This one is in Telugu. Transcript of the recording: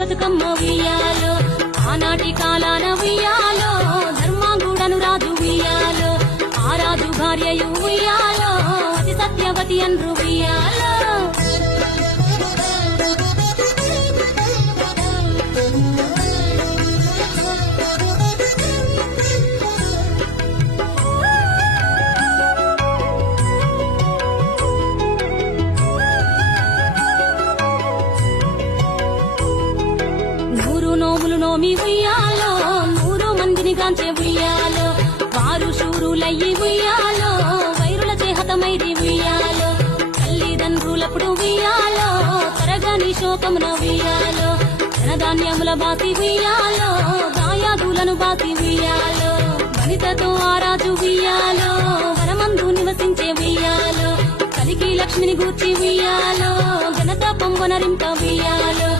బతుకమ్మ ఉయ్యాలో ఆనాటి కాలాన ఉయ్యాలో ధర్మాంగుడను రాజు ఉయ్యాలో ఆ రాజు భార్యయు ఉయ్యాలో అతి సత్యవతి అన్రు ఉయ్యాలో నోములు నోమి ఉయ్యాలో 100 మందిని గాంచే ఉయ్యాలో వారు శూరులయ్యి ఉయ్యాలో వైరుల చేహతమైది ఉయ్యాలో తల్లిదండ్రులప్పుడు ఉయ్యాలో తరగని శోకమున ఉయ్యాలో ధనధాన్యముల బాసి ఉయ్యాలో దాయాదులను బాసి ఉయ్యాలో వనితతో ఆరాజు ఉయ్యాలో వనమందు నివసించే ఉయ్యాలో కలికి లక్ష్మిని గూర్చి ఉయ్యాలో ఘనత పొంగనరింప ఉయ్యాలో